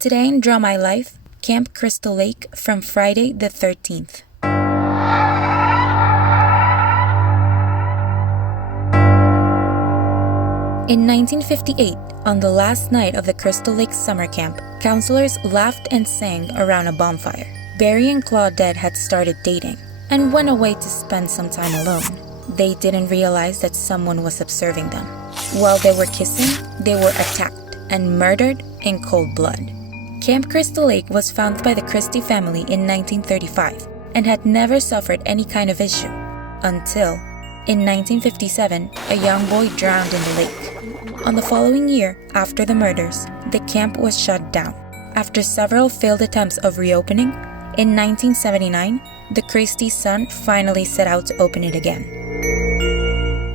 Today in Draw My Life, Camp Crystal Lake from Friday the 13th. In 1958, on the last night of the Crystal Lake summer camp, counselors laughed and sang around a bonfire. Barry and Claudette had started dating and went away to spend some time alone. They didn't realize that someone was observing them. While they were kissing, they were attacked and murdered in cold blood. Camp Crystal Lake was founded by the Christie family in 1935 and had never suffered any kind of issue until, in 1957, a young boy drowned in the lake. On the following year, after the murders, the camp was shut down. After several failed attempts of reopening, in 1979, the Christie's son finally set out to open it again.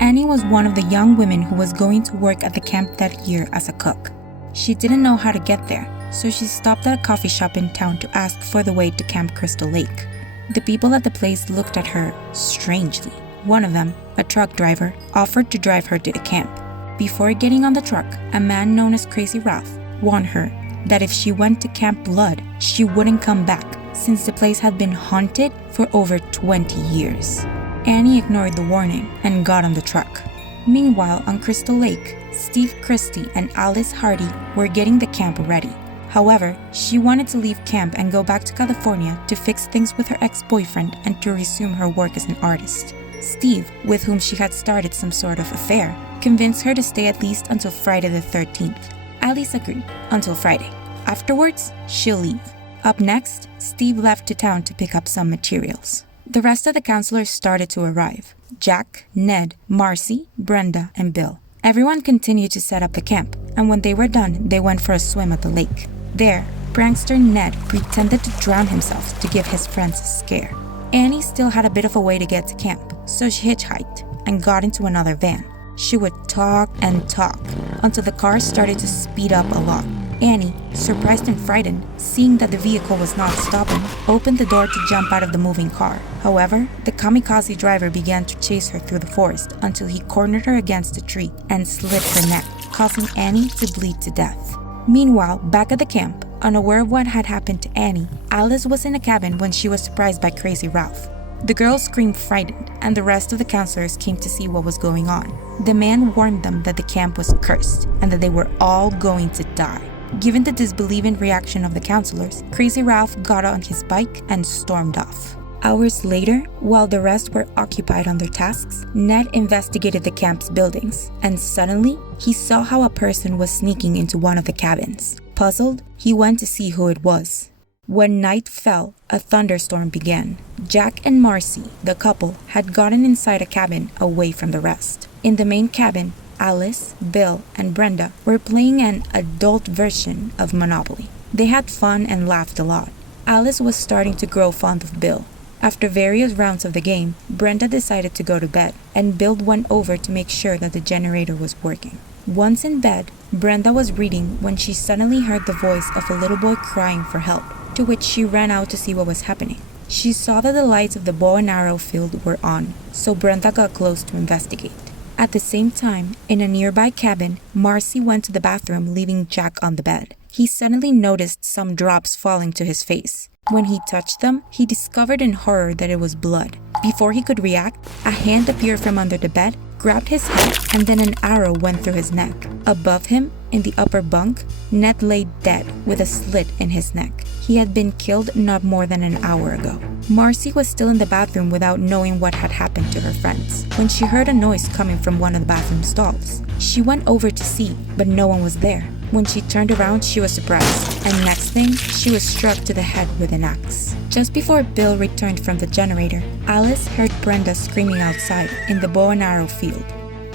Annie was one of the young women who was going to work at the camp that year as a cook. She didn't know how to get there, so she stopped at a coffee shop in town to ask for the way to Camp Crystal Lake. The people at the place looked at her strangely. One of them, a truck driver, offered to drive her to the camp. Before getting on the truck, a man known as Crazy Ralph warned her that if she went to Camp Blood, she wouldn't come back since the place had been haunted for over 20 years. Annie ignored the warning and got on the truck. Meanwhile, on Crystal Lake, Steve Christie and Alice Hardy were getting the camp ready. However, she wanted to leave camp and go back to California to fix things with her ex-boyfriend and to resume her work as an artist. Steve, with whom she had started some sort of affair, convinced her to stay at least until Friday the 13th. Alice agreed, until Friday. Afterwards, she'll leave. Up next, Steve left to town to pick up some materials. The rest of the counselors started to arrive. Jack, Ned, Marcy, Brenda, and Bill. Everyone continued to set up the camp, and when they were done, they went for a swim at the lake. There, prankster Ned pretended to drown himself to give his friends a scare. Annie still had a bit of a way to get to camp, so she hitchhiked and got into another van. She would talk and talk until the car started to speed up a lot. Annie, surprised and frightened, seeing that the vehicle was not stopping, opened the door to jump out of the moving car. However, the kamikaze driver began to chase her through the forest until he cornered her against a tree and slit her neck, causing Annie to bleed to death. Meanwhile, back at the camp, unaware of what had happened to Annie, Alice was in a cabin when she was surprised by Crazy Ralph. The girl screamed frightened, and the rest of the counselors came to see what was going on. The man warned them that the camp was cursed and that they were all going to die. Given the disbelieving reaction of the counselors, Crazy Ralph got on his bike and stormed off. Hours later, while the rest were occupied on their tasks, Ned investigated the camp's buildings, and suddenly, he saw how a person was sneaking into one of the cabins. Puzzled, he went to see who it was. When night fell, a thunderstorm began. Jack and Marcy, the couple, had gotten inside a cabin away from the rest. In the main cabin, Alice, Bill, and Brenda were playing an adult version of Monopoly. They had fun and laughed a lot. Alice was starting to grow fond of Bill. After various rounds of the game, Brenda decided to go to bed, and Bill went over to make sure that the generator was working. Once in bed, Brenda was reading when she suddenly heard the voice of a little boy crying for help, to which she ran out to see what was happening. She saw that the lights of the bow and arrow field were on, so Brenda got close to investigate. At the same time, in a nearby cabin, Marcy went to the bathroom, leaving Jack on the bed. He suddenly noticed some drops falling to his face. When he touched them, he discovered in horror that it was blood. Before he could react, a hand appeared from under the bed, grabbed his head, and then an arrow went through his neck. Above him, in the upper bunk, Ned lay dead with a slit in his neck. He had been killed not more than an hour ago. Marcy was still in the bathroom without knowing what had happened to her friends, when she heard a noise coming from one of the bathroom stalls. She went over to see, but no one was there. When she turned around, she was surprised, and next thing, she was struck to the head with an axe. Just before Bill returned from the generator, Alice heard Brenda screaming outside in the bow and arrow field.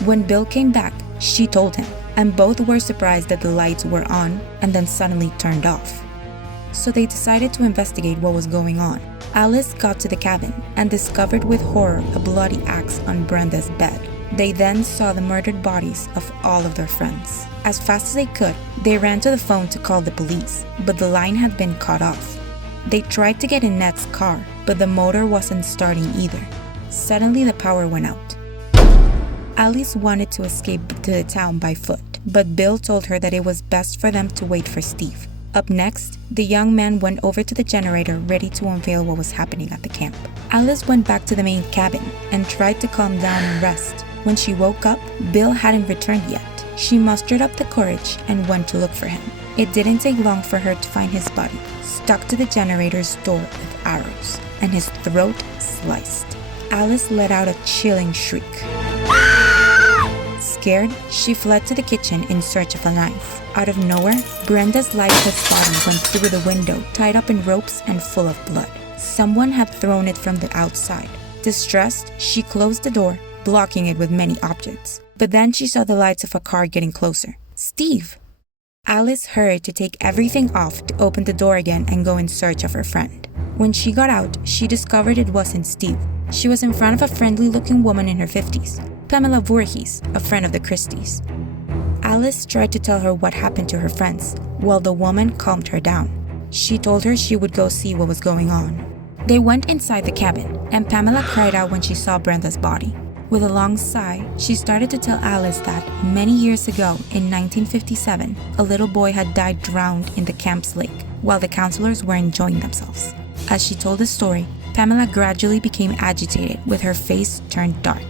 When Bill came back, she told him, and both were surprised that the lights were on and then suddenly turned off. So they decided to investigate what was going on. Alice got to the cabin and discovered with horror a bloody axe on Brenda's bed. They then saw the murdered bodies of all of their friends. As fast as they could, they ran to the phone to call the police, but the line had been cut off. They tried to get in Ned's car, but the motor wasn't starting either. Suddenly the power went out. Alice wanted to escape to the town by foot, but Bill told her that it was best for them to wait for Steve. Up next, the young man went over to the generator ready to unveil what was happening at the camp. Alice went back to the main cabin and tried to calm down and rest. When she woke up, Bill hadn't returned yet. She mustered up the courage and went to look for him. It didn't take long for her to find his body, stuck to the generator's door with arrows, and his throat sliced. Alice let out a chilling shriek. Scared, she fled to the kitchen in search of a knife. Out of nowhere, Brenda's lifeless body went through the window, tied up in ropes and full of blood. Someone had thrown it from the outside. Distressed, she closed the door, blocking it with many objects. But then she saw the lights of a car getting closer. Steve! Alice hurried to take everything off to open the door again and go in search of her friend. When she got out, she discovered it wasn't Steve. She was in front of a friendly-looking woman in her 50s, Pamela Voorhees, a friend of the Christies. Alice tried to tell her what happened to her friends, while the woman calmed her down. She told her she would go see what was going on. They went inside the cabin, and Pamela cried out when she saw Brenda's body. With a long sigh, she started to tell Alice that many years ago, in 1957, a little boy had died drowned in the camp's lake while the counselors were enjoying themselves. As she told the story, Pamela gradually became agitated, with her face turned dark.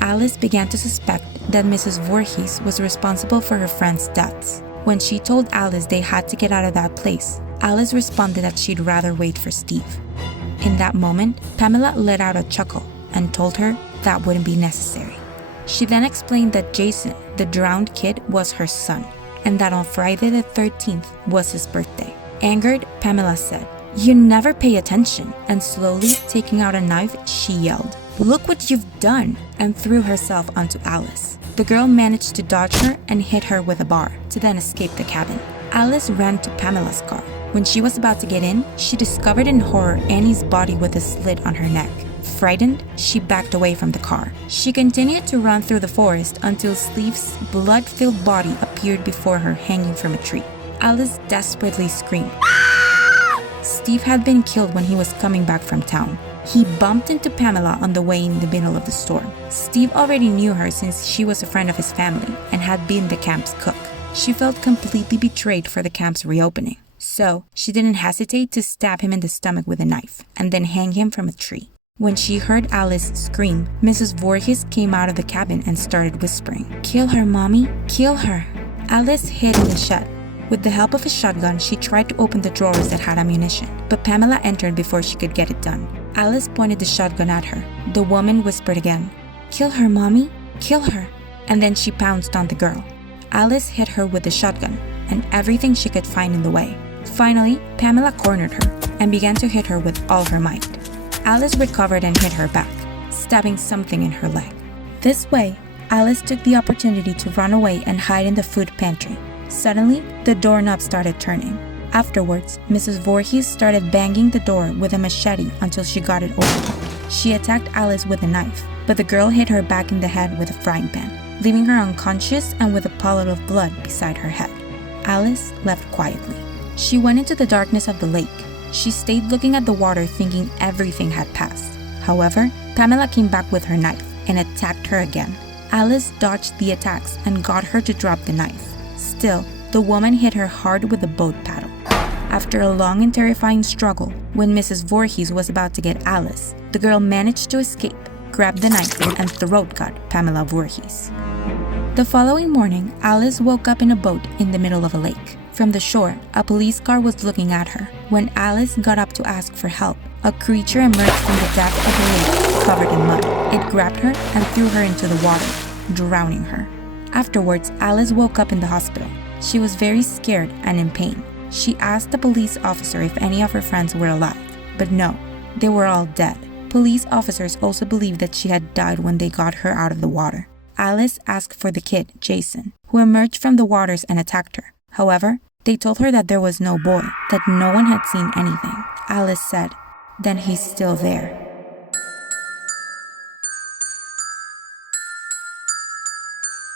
Alice began to suspect that Mrs. Voorhees was responsible for her friends' deaths. When she told Alice they had to get out of that place, Alice responded that she'd rather wait for Steve. In that moment, Pamela let out a chuckle and told her that wouldn't be necessary. She then explained that Jason, the drowned kid, was her son, and that on Friday the 13th was his birthday. Angered, Pamela said, "You never pay attention," and slowly taking out a knife, she yelled, "Look what you've done," and threw herself onto Alice. The girl managed to dodge her and hit her with a bar to then escape the cabin. Alice ran to Pamela's car. When she was about to get in, she discovered in horror Annie's body with a slit on her neck. Frightened, she backed away from the car. She continued to run through the forest until Steve's blood-filled body appeared before her hanging from a tree. Alice desperately screamed. Steve had been killed when he was coming back from town. He bumped into Pamela on the way in the middle of the storm. Steve already knew her since she was a friend of his family and had been the camp's cook. She felt completely betrayed for the camp's reopening. So, she didn't hesitate to stab him in the stomach with a knife and then hang him from a tree. When she heard Alice scream, Mrs. Voorhees came out of the cabin and started whispering, "Kill her, Mommy, kill her." Alice hid in the shed. With the help of a shotgun, she tried to open the drawers that had ammunition, but Pamela entered before she could get it done. Alice pointed the shotgun at her. The woman whispered again, "Kill her, Mommy, kill her." And then she pounced on the girl. Alice hit her with the shotgun and everything she could find in the way. Finally, Pamela cornered her and began to hit her with all her might. Alice recovered and hit her back, stabbing something in her leg. This way, Alice took the opportunity to run away and hide in the food pantry. Suddenly, the doorknob started turning. Afterwards, Mrs. Voorhees started banging the door with a machete until she got it open. She attacked Alice with a knife, but the girl hit her back in the head with a frying pan, leaving her unconscious and with a puddle of blood beside her head. Alice left quietly. She went into the darkness of the lake. She stayed looking at the water thinking everything had passed. However, Pamela came back with her knife and attacked her again. Alice dodged the attacks and got her to drop the knife. Still, the woman hit her hard with a boat paddle. After a long and terrifying struggle, when Mrs. Voorhees was about to get Alice, the girl managed to escape, grabbed the knife, and throat-cut Pamela Voorhees. The following morning, Alice woke up in a boat in the middle of a lake. From the shore, a police car was looking at her. When Alice got up to ask for help, a creature emerged from the depth of the lake, covered in mud. It grabbed her and threw her into the water, drowning her. Afterwards, Alice woke up in the hospital. She was very scared and in pain. She asked the police officer if any of her friends were alive, but no, they were all dead. Police officers also believed that she had died when they got her out of the water. Alice asked for the kid, Jason, who emerged from the waters and attacked her. However, they told her that there was no boy, that no one had seen anything. Alice said, "Then he's still there."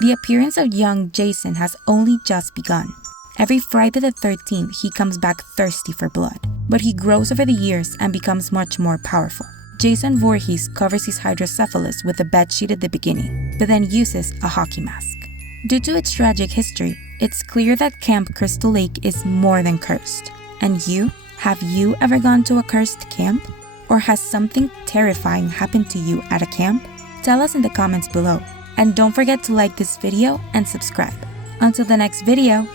The appearance of young Jason has only just begun. Every Friday the 13th, he comes back thirsty for blood, but he grows over the years and becomes much more powerful. Jason Voorhees covers his hydrocephalus with a bedsheet at the beginning, but then uses a hockey mask. Due to its tragic history, it's clear that Camp Crystal Lake is more than cursed. And you? Have you ever gone to a cursed camp? Or has something terrifying happened to you at a camp? Tell us in the comments below. And don't forget to like this video and subscribe. Until the next video,